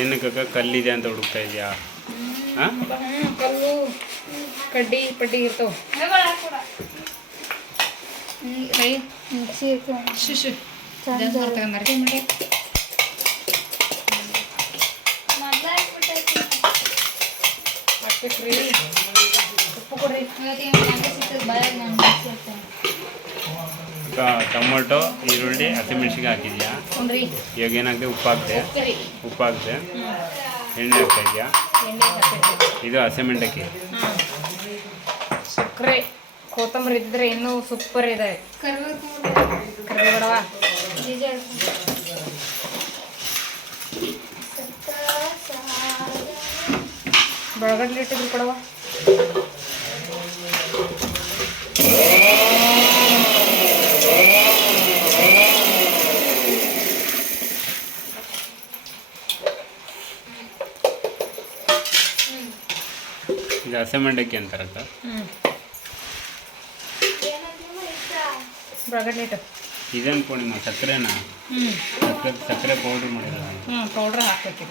ಏನಕ್ಕೆ ಕಲ್ಲಿದೆ ಅಂತ ಹುಡುಕ್ತಾ ಇದೆಯಾ? ಕಲ್ಲು ಕಡ್ಡಿ ಪಡ್ಡಿ ಇರ್ತಾವ. ಮಿಕ್ಸಿ ಶಿಶು ಚಂದ. ತಗೊಂಬರ್ರಿ ಮಾಡಿ. ಹಾಕ್ಬೇಕ್ರಿ ಉಪ್ಪು ಕೊಡ್ರಿ. ಟೊಮೊಟೊ ಈರುಳ್ಳಿ ಹಸಿಮೆಣ್ಸಿಗೆ ಹಾಕಿದ್ಯಾ? ಇವಾಗ ಏನಾಗ್ತದೆ? ಉಪ್ಪು ಉಪ್ಪಾಗ್ತದೆ? ಉಪ್ಪು ಹಾಕ್ತೆ ಎಣ್ಣೆ ಹಾಕ್ತಾ ಇದೆಯಾ ಇದು ಹಸಿಮೆಂಟಕ್ಕೆ. ಸಕ್ಕರೆ. ಕೊತ್ತಂಬರಿ ಇದ್ದರೆ ಇನ್ನೂ ಸೂಪರ್ ಇದೆ. ಕರಿಬೇಡವ ಬೆಳಗಡ್ಲೆ ಇಟ್ಟಿದ್ರು ಕೊಡವ ಇದು ಮಂಡಕ್ಕಿ ಅಂತಾರಕ್ಕ? ಇದೇನು ಪೂರ್ಣಿಮಾ ಸಕ್ಕರೆನಾ. ಸಕ್ಕರೆ ಸಕ್ಕರೆ ಪೌಡ್ರ್ ಮಾಡಿಲ್ಲ ಹ್ಞೂ ಪೌಡ್ರ್ ಹಾಕ್ಬೇಕು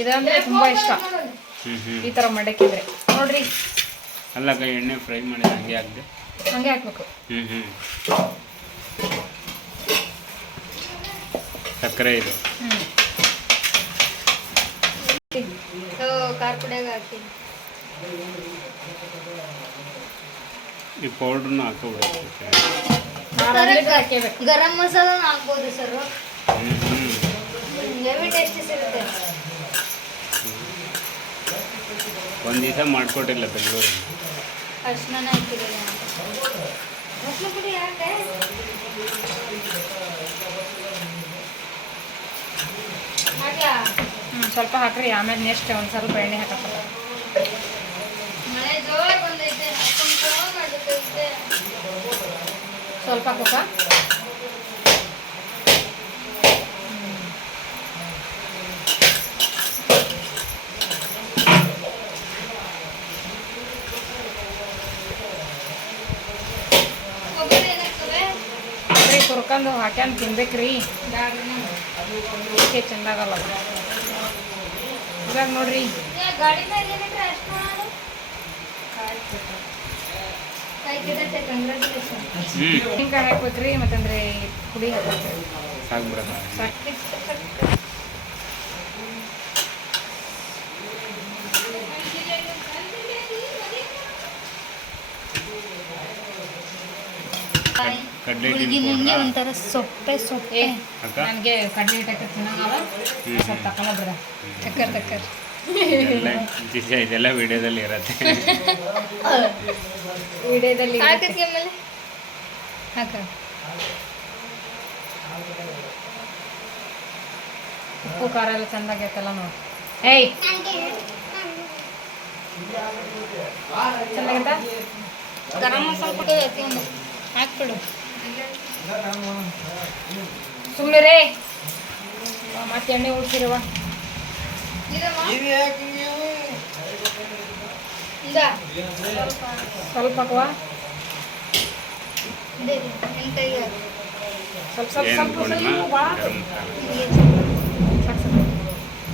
ಇದಂದ್ರೆ ತುಂಬಾ ಇಷ್ಟ. ನೋಡು. ಹ್ಞೂ ಹ್ಞೂ ಈ ತರ ಮಾಡಕ್ಕಿದ್ರೆ ನೋಡ್ರಿ. ಕೈ ಎಣ್ಣೆ ಫ್ರೈ ಮಾಡಿ ಹಂಗೆ ಹಾಕ್ದೆ ಹಂಗೆ ಹಾಕ್ಬೇಕು. ಹ್ಞೂ ಹ್ಞೂ ಸಕ್ಕರೆ ಇದು. ಖಾರ ಪುಡಿಯಾಗ ಹಾಕ್ತೀನಿ ಈ ಪೌಡ್ರನ್ನ ಹಾಕೋಬೇಕು. ಗರಂ ಮಸಾಲ ಹಾಕ್ಬೋದು ಸರ್ ಹ್ಞೂ ಹ್ಞೂ ಹೆವಿ ಟೇಸ್ಟಿ ಸಿಗುತ್ತೆ. ಒಂದು ದಿವಸ ಮಾಡಿಕೊಟ್ಟಿಲ್ಲ ಬೆಂಗಳೂರಲ್ಲಿ ಅರ್ಶಿನ ಹಾಕಿರಲ್ಲ ಅರ್ಶಿನ ಪುಡಿ ಯಾಕೆ? ಹಾಕ್ಲಾ? ಹ್ಞೂ ಸ್ವಲ್ಪ ಹಾಕ್ರಿ. ಆಮೇಲೆ ನೆಕ್ಸ್ಟ್ ಒಂದು ಸ್ವಲ್ಪ ಎಣ್ಣೆ ಹಾಕಪ್ಪ ಸ್ವಲ್ಪ ಕುಕ. ಹುರ್ಕೊಂಡು ಹಾಕ್ಯಂದು ತಿನ್ಬೇಕ್ರಿ. ಅದಕ್ಕೆ ಚೆಂದಾಗಲ್ಲ. ಇವಾಗ ನೋಡ್ರಿ. ಹಿಂಕಾಯಿ ಹಾಕ್ಬೇಕ್ರಿ ಮತ್ತಂದ್ರೆ ಪುಡಿ ಹಾಕ್ಬೇಕ್ರಿ ಸಾಕು ಬಿಡಕ್ಕ ಸಾಕು. ಕಡ್ಲೆ ಹಿಟ್ಟಿನ ಹುಡುಗಿ ನಂಗೆ ಒಂಥರ ಸೊಪ್ಪೆ ಸೊಪ್ಪೆ. ನನಗೆ ಕಡಲೆ ಹ್ಞೂ ಸ್ವಲ್ಪ ತಕೊಂಡ ಬಿಡ. ಚಕ್ಕರ್ ತಕ್ಕರ್ ಇದೆಲ್ಲ ವಿಡಿಯೋದಲ್ಲಿ ಇರುತ್ತೆ. ವಿಡಿಯೋದಲ್ಲಿ ಹಾಕ. ಉಪ್ಪು ಖಾರ ಎಲ್ಲ ಚಂದಾಗೈತಲ್ಲ ನೋಡಿ. ಏಯ್! ಚೆನ್ನಾಗೈತ ಗರಂ ಮಸಾಲೆ ಐತಿ ಒಂದು. ಹಾಕ್ಬಿಡು ಸುಮ್ಮನೆ ರೇ ಮತ್ತೆ ಎಣ್ಣೆ ಉಳ್ಸಿರವ ಸ್ವಲ್ಪ. ಸ್ವಲ್ಪ ಸ್ವಲ್ಪ ಸ್ವಲ್ಪ ಸಾಕು ಸಾಕು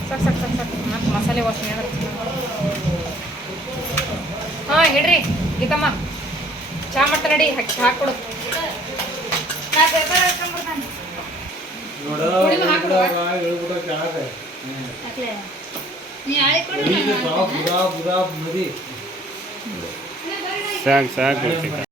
ಸಾಕು ಸಾಕು ಸಾಕು ಸಾಕು ಮತ್ತೆ ಮಸಾಲೆ ವಾಸನೆ ಹಾಂ ಹಿಡ್ರಿ ಗೀತಮ್ಮ ಚಾ ಮಟ್ಟ ನಡಿ ಹಾಕಿ ಹಾಕ್ಕೊಡು ನಾ એટલે નિયાળે કોડે ના પૂરા પૂરા